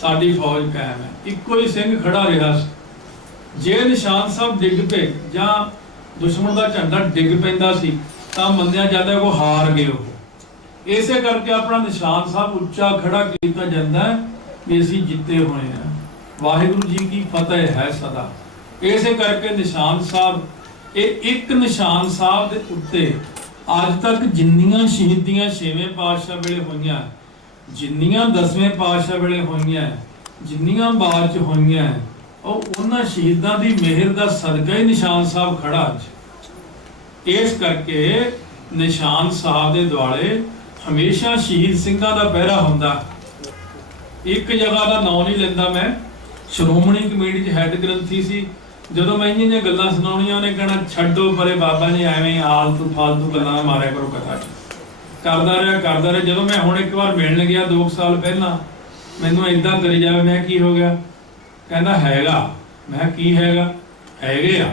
साडी फौज कायम है। इक्को ही सिंह खड़ा रहा। जे निशान साहब डिग पे जां दुश्मन का झंडा डिग पैंदा सी तां मन्निया जांदा वो हार गए। वो इसे करके अपना निशान साहब उच्चा खड़ा किया जाता है कि असीं जिते हुए हैं, वाहिगुरू जी की फतेह है सदा। इसे करके निशान साहब एक निशान साहब के उत्ते अज तक जिन्नियां शहीदियां 6वें पातशाह वेले होईयां, जिन्नियां 10वें पातशाह वेले होईयां, जिन्नियां बार च होईयां, उन्हां शहीदां दी मेहर दा सदका ही निशान साहब खड़ा अज। इस करके निशान साहब दे दुआले हमेशा शहीद सिंघां दा पहरा हुंदा। एक जगह का नाम नहीं लेंदा मैं, श्रोमणी कमेटी च हैड ग्रंथी सी। जो मैं इन्नियां गल्लां सुनाउणियां उन्हें कहना छड्डो परे बाबा जी, एवें आलतू फालतू गल्लां मारिया करो कथा च। करदा रहा। जो मैं हुण एक बार मिलण गया 2 साल पहला, मैनूं इदां करी जावे, मैं की हो गया, कहना हैगा। मैं की हैगा, हैगे आ।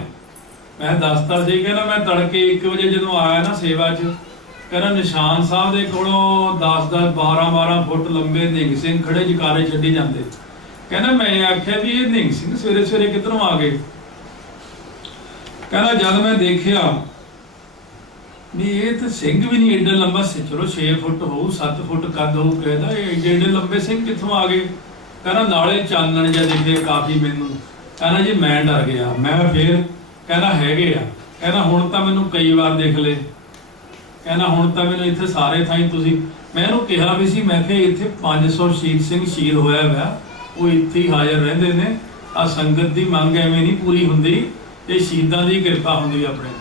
मैं दसदा सी, कहना मैं तड़के 1 बजे जो आया ना सेवा च, कहना निशान साहब के कोलों 10-10 12-12 फुट लंबे निंग सिंह खड़े जकारे छड्डी जाते। कहना मैं आख्या भी ये निंग सिंह सवेरे सवेरे किधरों आ गए। कहना जब मैं देखिया भी ये तो सिंह भी नहीं एडा लंबा, चलो 6 फुट हो 7 फुट कद हो, कहता एडे एडे लंबे सिंह कितों आ गए। कहना नाले चानण जिहा दिखे काफी मैनू। कहना जी मैं डर गया। मैं फिर कहना हैगे आ। कहना हुण तां मैनू कई बार देख ले। कहना हुण तां मैनू इत्थे सारे थाई तुसीं, मैं इहनूं कहा भी सी, मैं कहा इत्थे 500 शहीद सिंह शहीद होया वा, वो इत्थे ही हाज़र रहिंदे ने। आ संगत दी मंग एवें नहीं पूरी हुंदी, ये शहीदां दी किरपा हुंदी अपने।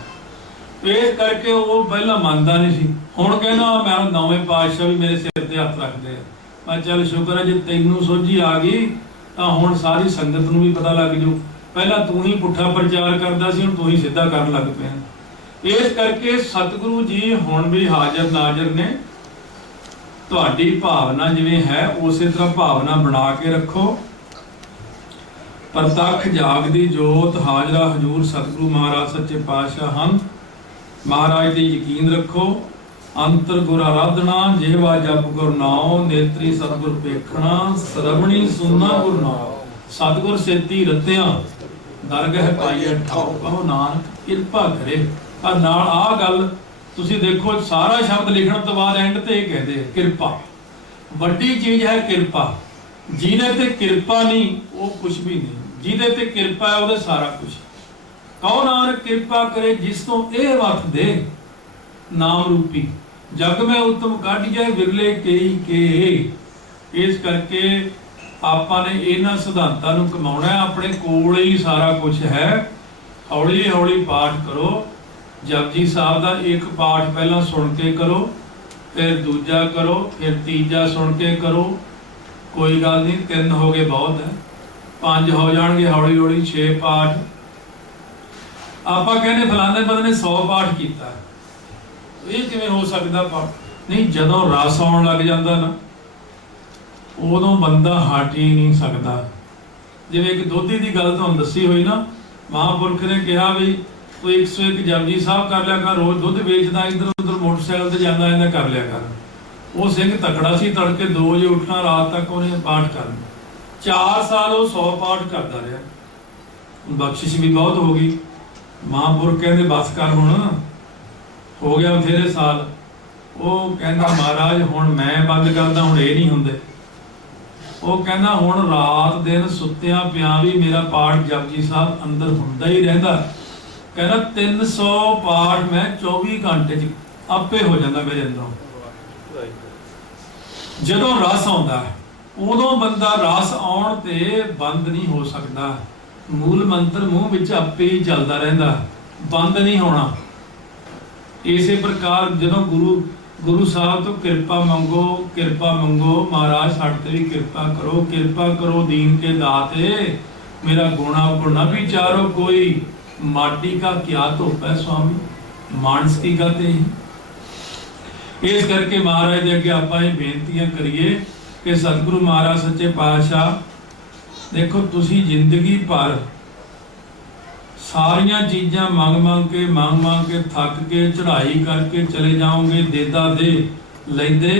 इस करके वो पहला मनदा नहीं सी। हुण कहना मैं 9वें पातशाह भी मेरे सिर ते हत्थ रखदे। मैं चल शुक्र है जे तैनूं सोझी आ गई तां हुण सारी संगत नूं भी पता लग जू। पहला तू ही पुट्ठा प्रचार करदा सी, हुण तू ही सीधा करन लग पिया। इस करके सतगुरु जी हुण भी हाज़र नाज़र ने। तुहाडी भावना जिवें है उसे तरह भावना बना के रखो। प्रतख जागदी जोत हाजरा हजूर सतगुरु महाराज सच्चे पातशाह हन। महाराज ते यकीन रखो। अंतर गुर आराधना जेवा जप गुर नाओ, नेत्री सतगुर पेखना, श्रवणी सुनना गुर नाओ। सतगुर सेती रत्तियां दरगह पाईए ठाओ, कहो नानक किरपा करे। पर नाल आ गल तुसीं देखो, सारा शब्द लिखण तो बाद एंड ते कहदे किरपा। वड्डी चीज है किरपा। जिहदे ते किरपा नहीं वो कुछ भी नहीं, जिहदे ते किरपा है ਉਹਦੇ सारा कुछ। कहो नानक किरपा करे जिस तो ਇਹ ਵਖ ਦੇ नाम रूपी, जग में उत्तम काढ़िए विरले कई के। इस करके ਆਪਾਂ ਨੇ ਇਹਨਾਂ ਸਿਧਾਂਤਾਂ ਨੂੰ ਕਮਾਉਣਾ ਹੈ। ਆਪਣੇ ਕੋਲ ਹੀ ਸਾਰਾ ਕੁਝ ਹੈ। ਹੌਲੀ ਹੌਲੀ ਪਾਠ ਕਰੋ। जपजी साहब का एक पाठ पहला सुन के करो, फिर दूजा करो, फिर तीजा सुन के करो। कोई गल नहीं, 3 हो गए बहुत है, 5 हो जाएंगे हौली हौली 6 पाठ। आप कहने फलाने बंदे ने 100 पाठ किया, ये किवें हो सकता पाठ नहीं। जदों रस आउण लग जाता ना उदों बंदा हट ही नहीं सकता। जिवें एक दोधी की गल तुहानूं दसी हुई ना, महापुरख ने कहा भी तू 101 जपजी साहब कर लिया कर, रोज दुध बेचदा इधर उधर मोटरसाइकिल से जाना इन्हें कर लिया कर। वो सिंह तकड़ा सी, तड़के 2 बजे उठना, रात तक उन्हें पाठ करना। 4 साल वो 100 पाठ करता रहा। बख्शिश भी बहुत हो गई। महापुरख कहते बस कर, हुण हो गया बथेरे साल। वो कहना महाराज हुण मैं बंद करदा, हुण ये नहीं हुंदे। वो कहना हुण रात दिन सुत्तियां पियां भी मेरा पाठ जपजी साहब अंदर हुंदा ही रहिंदा। कहना 300 पाठ मैं 24 घंटे आपे हो जाता मेरे अंदरों। जदों रस आउंदा उदों बंदा रस आउण ते बंद नहीं हो सकता। मूल मंत्र मूँह विच आपे ही चलता रहिंदा, बंद नहीं होना। इसे प्रकार जदों गुरु साहब तो कृपा मंगो, कृपा मंगो, महाराज साडे ते भी कृपा करो, कृपा करो दीन के दाते, मेरा गुणा गुणा विचारो कोई। माटी का क्या धोप है स्वामी, मानस की गाते ही। इस करके महाराज दे अगे आपां ये बेनतियां करिए कि सतगुरु महाराज सच्चे पातशाह देखो, तुसी जिंदगी भर सारियां चीज़ां मंग के थक के चढ़ाई करके चले जाओगे। देदा दे लैंदे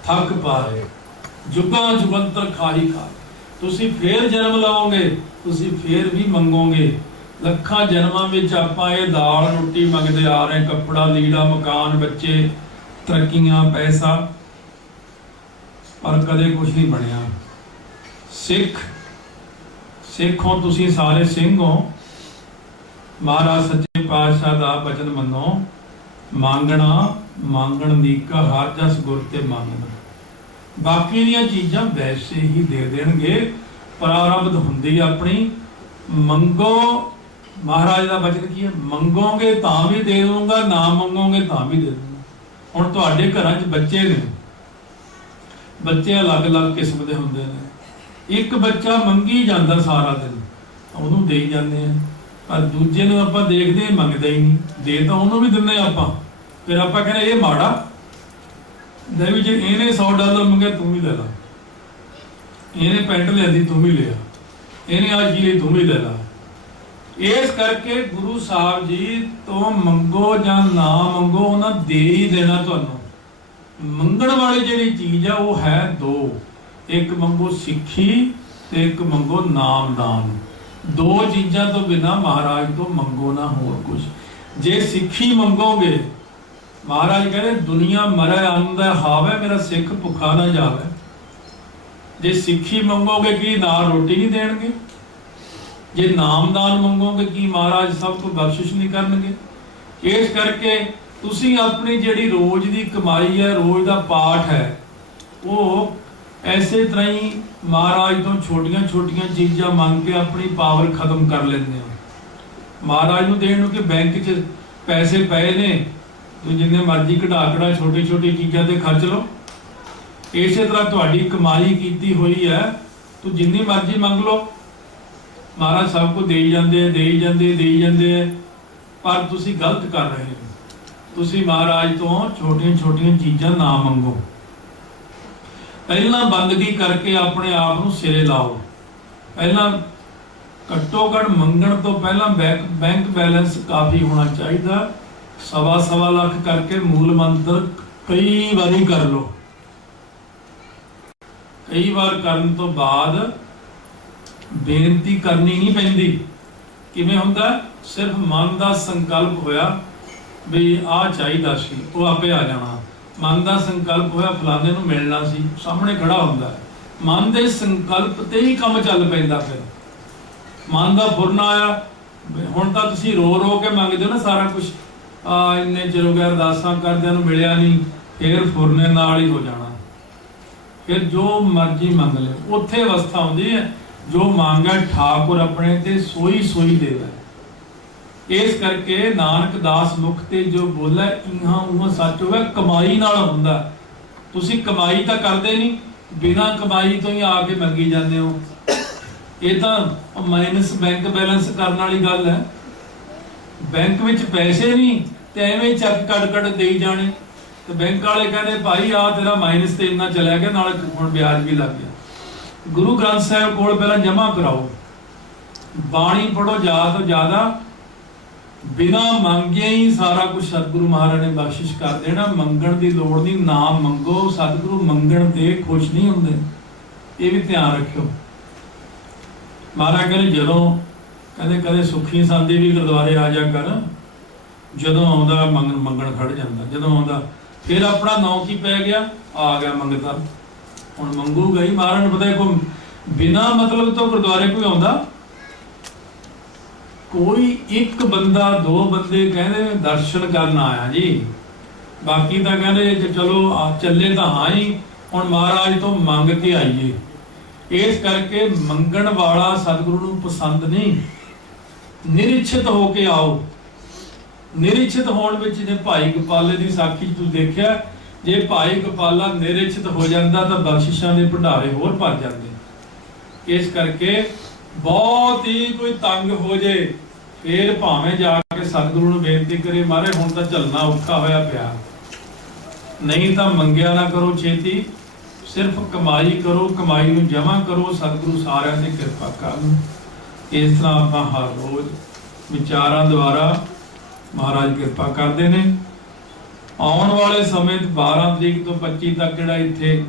थक पाए, जुगां जुगंतर खाही खा। ਤੁਸੀਂ ਫੇਰ ਜਨਮ ਲਵੋਗੇ, ਤੁਸੀਂ ਫੇਰ ਵੀ ਮੰਗੋਗੇ। ਲੱਖਾਂ ਜਨਮਾਂ ਵਿੱਚ ਆਪਾਂ ਇਹ ਦਾਲ ਰੋਟੀ ਮੰਗਦੇ ਆ ਰਹੇ, ਕੱਪੜਾ ਲੀੜਾ ਮਕਾਨ ਬੱਚੇ ਤਰੱਕੀਆਂ ਪੈਸਾ, ਪਰ ਕਦੇ ਕੁਝ ਨਹੀਂ ਬਣਿਆ। ਸਿੱਖ ਹੋ ਤੁਸੀਂ, ਸਾਰੇ ਸਿੰਘ ਹੋ। ਮਹਾਰਾਜ ਸੱਚੇ ਪਾਤਸ਼ਾਹ ਦਾ ਬਚਨ ਮੰਨੋ, ਮੰਗਣਾ ਮੰਗਣ ਦੀ ਕਾ ਹਰ ਜਸ ਗੁਰ ਤੇ ਮੰਗਣਾ। ਬਾਕੀ ਦੀਆਂ ਚੀਜ਼ਾਂ ਵੈਸੇ ਹੀ ਦੇ ਦੇਣਗੇ, ਪ੍ਰਾਰਬਧ ਹੁੰਦੀ ਆਪਣੀ। ਮੰਗੋ, ਮਹਾਰਾਜ ਦਾ ਬਚਨ ਕੀ ਹੈ? ਮੰਗੋਗੇ ਤਾਂ ਵੀ ਦੇ ਦੂੰਗਾ, ਨਾ ਮੰਗੋਗੇ ਤਾਂ ਵੀ ਦੇ ਦੂੰਗਾ। ਹੁਣ ਤੁਹਾਡੇ ਘਰਾਂ 'ਚ ਬੱਚੇ ਨੇ, ਬੱਚੇ ਅਲੱਗ-ਅਲੱਗ ਕਿਸਮ ਦੇ ਹੁੰਦੇ ਨੇ। ਇੱਕ ਬੱਚਾ ਮੰਗੀ ਜਾਂਦਾ ਸਾਰਾ ਦਿਨ, ਉਹਨੂੰ ਦੇਈ ਜਾਂਦੇ ਆ, ਪਰ ਦੂਜੇ ਨੂੰ ਆਪਾਂ ਦੇਖਦੇ ਮੰਗਦਾ ਹੀ ਨਹੀਂ। ਦੇ ਤਾਂ ਉਹਨੂੰ ਵੀ ਦਿੰਦੇ ਆਪਾਂ, ਫਿਰ ਆਪਾਂ ਕਹਿੰਦੇ ਇਹ ਮਾੜਾ। ਦੇਵੀ ਜੇ ਇਹਨੇ $100 ਮੰਗਿਆ ਤੂੰ ਵੀ ਲੈ ਲਾ, ਇਹਨੇ ਪੈਂਟ ਲਿਆਂਦੀ ਤੂੰ ਵੀ ਲਿਆ, ਇਹਨੇ ਆ ਜੀ ਲਈ ਤੂੰ ਵੀ ਲੈ ਲਾ। ਇਸ ਕਰਕੇ ਗੁਰੂ ਸਾਹਿਬ ਜੀ ਤੋਂ ਮੰਗੋ ਜਾਂ ਨਾ ਮੰਗੋ, ਉਹਨਾਂ ਦੇ ਹੀ ਦੇਣਾ ਤੁਹਾਨੂੰ। ਮੰਗਣ ਵਾਲੀ ਜਿਹੜੀ ਚੀਜ਼ ਆ ਉਹ ਹੈ ਦੋ, ਇੱਕ ਮੰਗੋ ਸਿੱਖੀ ਤੇ ਇੱਕ ਮੰਗੋ ਨਾਮਦਾਨ। ਦੋ ਚੀਜ਼ਾਂ ਤੋਂ ਬਿਨਾਂ ਮਹਾਰਾਜ ਤੋਂ ਮੰਗੋ ਨਾ ਹੋਰ ਕੁਝ। ਜੇ ਸਿੱਖੀ ਮੰਗੋਗੇ, ਮਹਾਰਾਜ ਕਹਿੰਦੇ ਦੁਨੀਆ ਮਰੇ ਅੰਨ ਹਾਵੇ, ਮੇਰਾ ਸਿੱਖ ਭੁੱਖਾ ਨਾ ਜਾਵੇ। ਜੇ ਸਿੱਖੀ ਮੰਗੋਗੇ ਕੀ ਨਾਲ ਰੋਟੀ ਨਹੀਂ ਦੇਣਗੇ? ਜੇ ਨਾਮਦਾਨ ਮੰਗੋਗੇ ਕੀ ਮਹਾਰਾਜ ਸਭ ਤੋਂ ਬਖਸ਼ਿਸ਼ ਨਹੀਂ ਕਰਨਗੇ? ਇਸ ਕਰਕੇ ਤੁਸੀਂ ਆਪਣੀ ਜਿਹੜੀ ਰੋਜ਼ ਦੀ ਕਮਾਈ ਹੈ, ਰੋਜ਼ ਦਾ ਪਾਠ ਹੈ, ਉਹ ਐਸੇ ਤਰ੍ਹਾਂ ਹੀ ਮਹਾਰਾਜ ਤੋਂ ਛੋਟੀਆਂ ਚੀਜ਼ਾਂ ਮੰਗ ਕੇ ਆਪਣੀ ਪਾਵਰ ਖਤਮ ਕਰ ਲੈਂਦੇ ਹੋ। ਮਹਾਰਾਜ ਨੂੰ ਦੇਣ ਨੂੰ ਕਿ ਬੈਂਕ 'ਚ ਪੈਸੇ ਪਏ ਨੇ, ਤੁਸੀਂ ਜਿੰਨੇ ਮਰਜ਼ੀ ਕਢਾ ਛੋਟੀ ਚੀਜ਼ਾਂ ਤੇ ਖਰਚ ਲਓ। ਇਸੇ ਤਰ੍ਹਾਂ ਤੁਹਾਡੀ ਕਮਾਈ ਕੀਤੀ ਹੋਈ ਹੈ, ਤੂੰ ਜਿੰਨੀ ਮਰਜ਼ੀ ਮੰਗ ਲਓ, ਮਹਾਰਾਜ ਸਭ ਕੁਝ ਦੇਈ ਜਾਂਦੇ ਆ, ਪਰ ਤੁਸੀਂ ਗਲਤ ਕਰ ਰਹੇ ਹੋ। ਤੁਸੀਂ ਮਹਾਰਾਜ ਤੋਂ ਛੋਟੀਆਂ ਚੀਜ਼ਾਂ ਨਾ ਮੰਗੋ। ਪਹਿਲਾਂ ਬੰਦਗੀ ਕਰਕੇ ਆਪਣੇ ਆਪ ਨੂੰ ਸਿਰੇ ਲਾਓ। ਪਹਿਲਾਂ ਘੱਟੋ ਘੱਟ ਮੰਗਣ ਤੋਂ ਪਹਿਲਾਂ ਬੈਂਕ ਬੈਲੈਂਸ ਕਾਫੀ ਹੋਣਾ ਚਾਹੀਦਾ। 1.25 ਲੱਖ ਕਰਕੇ ਮੂਲ ਮੰਤਰ ਕਈ ਵਾਰੀ ਕਰ ਲਓ। ਕਈ ਵਾਰ ਕਰਨ ਤੋਂ ਬਾਅਦ ਬੇਨਤੀ ਕਰਨੀ ਨਹੀਂ ਪੈਂਦੀ। ਕਿਵੇਂ ਹੁੰਦਾ? ਸਿਰਫ ਮਨ ਦਾ ਸੰਕਲਪ ਹੋਇਆ ਵੀ ਆਹ ਚਾਹੀਦਾ ਸੀ, ਉਹ ਆਪੇ ਆ ਜਾਣਾ। ਮਨ ਦਾ ਸੰਕਲਪ ਹੋਇਆ ਫਲਾਣੇ ਨੂੰ ਮਿਲਣਾ ਸੀ, ਸਾਹਮਣੇ ਖੜਾ ਹੁੰਦਾ। ਮਨ ਦੇ ਸੰਕਲਪ ਤੇ ਹੀ ਕੰਮ ਚੱਲ ਪੈਂਦਾ। ਫਿਰ ਮਨ ਦਾ ਫੁਰਨਾ ਆਇਆ, ਹੁਣ ਤਾਂ ਤੁਸੀਂ ਰੋ ਕੇ ਮੰਗਦੇ ਹੋ ਨਾ ਸਾਰਾ ਕੁਝ। ਇੰਨੇ ਚਿਰ ਹੋ ਗਿਆ ਅਰਦਾਸਾਂ ਕਰਦਿਆਂ ਨੂੰ ਮਿਲਿਆ ਨਹੀਂ, ਫਿਰ ਫੁਰਨੇ ਨਾਲ ਹੀ ਹੋ ਜਾਣਾ। ਫਿਰ ਜੋ ਮਰਜ਼ੀ ਮੰਗ ਲਿਓ। ਉੱਥੇ ਅਵਸਥਾ ਆਉਂਦੀ ਹੈ ਜੋ ਮੰਗੈ ਠਾਕੁਰ ਆਪਣੇ ਤੇ ਸੋਈ ਦੇਵੈ। ਇਸ ਕਰਕੇ ਨਾਨਕ ਦਾਸ ਮੁਖ ਤੇ ਜੋ ਬੋਲੇ ਇਹਾਂ ਉਹ ਸੱਚ ਹੋਵੇ। ਕਮਾਈ ਨਾਲ ਹੁੰਦਾ। ਤੁਸੀਂ ਕਮਾਈ ਤਾਂ ਕਰਦੇ ਨਹੀਂ, ਬਿਨਾਂ ਕਮਾਈ ਤੋਂ ਹੀ ਆ ਕੇ ਮੰਗੀ ਜਾਂਦੇ ਹੋ। ਇਹ ਤਾਂ ਮਾਈਨਸ ਬੈਂਕ ਬੈਲੈਂਸ ਕਰਨ ਵਾਲੀ ਗੱਲ ਹੈ। ਬੈਂਕ ਵਿੱਚ ਪੈਸੇ ਨਹੀਂ ਤੇ ਐਵੇਂ ਚੱਕ ਕੱਢ ਦੇਈ ਜਾਣੇ, ਤੇ ਬੈਂਕ ਵਾਲੇ ਕਹਿੰਦੇ ਭਾਈ ਆ ਤੇਰਾ ਮਾਈਨਸ ਤੇ ਇੰਨਾ ਚਲਿਆ ਗਿਆ, ਨਾਲ ਹੁਣ ਵਿਆਜ ਵੀ ਲੱਗ ਗਿਆ। ਗੁਰੂ ਗ੍ਰੰਥ ਸਾਹਿਬ ਕੋਲ ਪਹਿਲਾਂ ਜਮ੍ਹਾਂ ਕਰਾਓ, ਬਾਣੀ ਪੜੋ ਜ਼ਿਆਦਾ ਤੋਂ ਜ਼ਿਆਦਾ। ਬਿਨਾਂ ਮੰਗੇ ਹੀ ਸਾਰਾ ਕੁਝ ਸਤਿਗੁਰੂ ਮਹਾਰਾਜ ਨੇ ਬਖਸ਼ਿਸ਼ ਕਰ ਦੇਣਾ। ਮੰਗਣ ਦੀ ਲੋੜ ਨਹੀਂ, ਨਾ ਮੰਗੋ। ਸਤਿਗੁਰੂ ਮੰਗਣ ਤੇ ਖੁਸ਼ ਨਹੀਂ ਹੁੰਦੇ, ਇਹ ਵੀ ਧਿਆਨ ਰੱਖਿਓ। ਮਹਾਰਾਜ ਕਹਿੰਦੇ ਜਦੋਂ ਕਹਿੰਦੇ ਕਦੇ ਸੁੱਖੀ ਸੰਦੀ ਵੀ ਗੁਰਦੁਆਰੇ ਆ ਜਾ ਕਰ, ਜਦੋਂ ਆਉਂਦਾ ਮੰਗਣ ਖੜ ਜਾਂਦਾ। ਜਦੋਂ ਆਉਂਦਾ ਫਿਰ ਆਪਣਾ ਨਾਂ ਕੀ ਪੈ ਗਿਆ, ਆ ਗਿਆ ਮੰਗਤਾ। ਹੁਣ ਮੰਗੂਗਾ ਹੀ। ਮਹਾਰਾਜ ਨੂੰ ਪਤਾ ਕੋਈ ਬਿਨਾਂ ਮਤਲਬ ਤੋਂ ਗੁਰਦੁਆਰੇ ਕੋਈ ਆਉਂਦਾ? ਕੋਈ ਇੱਕ ਬੰਦਾ ਦੋ ਬੰਦੇ ਕਹਿੰਦੇ ਦਰਸ਼ਨ ਕਰਨ ਆਇਆ ਜੀ, ਬਾਕੀ ਤਾਂ ਕਹਿੰਦੇ ਚਲੋ ਚੱਲੇ ਤਾਂ ਹਾਂ ਹੀ, ਹੁਣ ਮਹਾਰਾਜ ਤੋਂ ਮੰਗ ਕੇ ਆਈਏ। ਇਸ ਕਰਕੇ ਮੰਗਣ ਵਾਲਾ ਸਤਿਗੁਰੂ ਨੂੰ ਪਸੰਦ ਨਹੀਂ। ਨਿਰੀਛਿਤ ਹੋ ਕੇ ਆਓ। ਨਿਰੀਛਿਤ ਹੋਣ ਵਿੱਚ ਜੇ ਭਾਈ ਗੋਪਾਲੇ ਦੀ ਸਾਖੀ ਤੁਸੀਂ ਦੇਖਿਆ, ਜੇ ਭਾਈ ਗੋਪਾਲਾ ਨਿਰੀਛਿਤ ਹੋ ਜਾਂਦਾ ਤਾਂ ਬਖਸ਼ਿਸ਼ਾਂ ਦੇ ਭੰਡਾਰੇ ਹੋਰ ਭਰ ਜਾਂਦੇ। ਇਸ ਕਰਕੇ ਬਹੁਤ ਹੀ ਕੋਈ ਤੰਗ ਹੋ ਜੇ, ਫੇਰ ਭਾਵੇਂ ਜਾ ਕੇ ਸਤਿਗੁਰੂ ਨੂੰ ਬੇਨਤੀ ਕਰੇ, ਮਹਾਰਾਜ ਹੁਣ ਤਾਂ ਝੱਲਣਾ ਔਖਾ ਹੋਇਆ ਪਿਆ। ਨਹੀਂ ਤਾਂ ਮੰਗਿਆ ਨਾ ਕਰੋ ਛੇਤੀ, ਸਿਰਫ ਕਮਾਈ ਕਰੋ, ਕਮਾਈ ਨੂੰ ਜਮ੍ਹਾਂ ਕਰੋ। ਸਤਿਗੁਰੂ ਸਾਰਿਆਂ ਦੀ ਕਿਰਪਾ ਕਰਨ। ਇਸ ਤਰ੍ਹਾਂ ਆਪਾਂ ਹਰ ਰੋਜ਼ ਵਿਚਾਰਾਂ ਦੁਆਰਾ ਮਹਾਰਾਜ ਕਿਰਪਾ ਕਰਦੇ ਨੇ। ਆਉਣ ਵਾਲੇ ਸਮੇਂ 12 ਤਰੀਕ ਤੋਂ 25 ਤੱਕ ਜਿਹੜਾ ਇੱਥੇ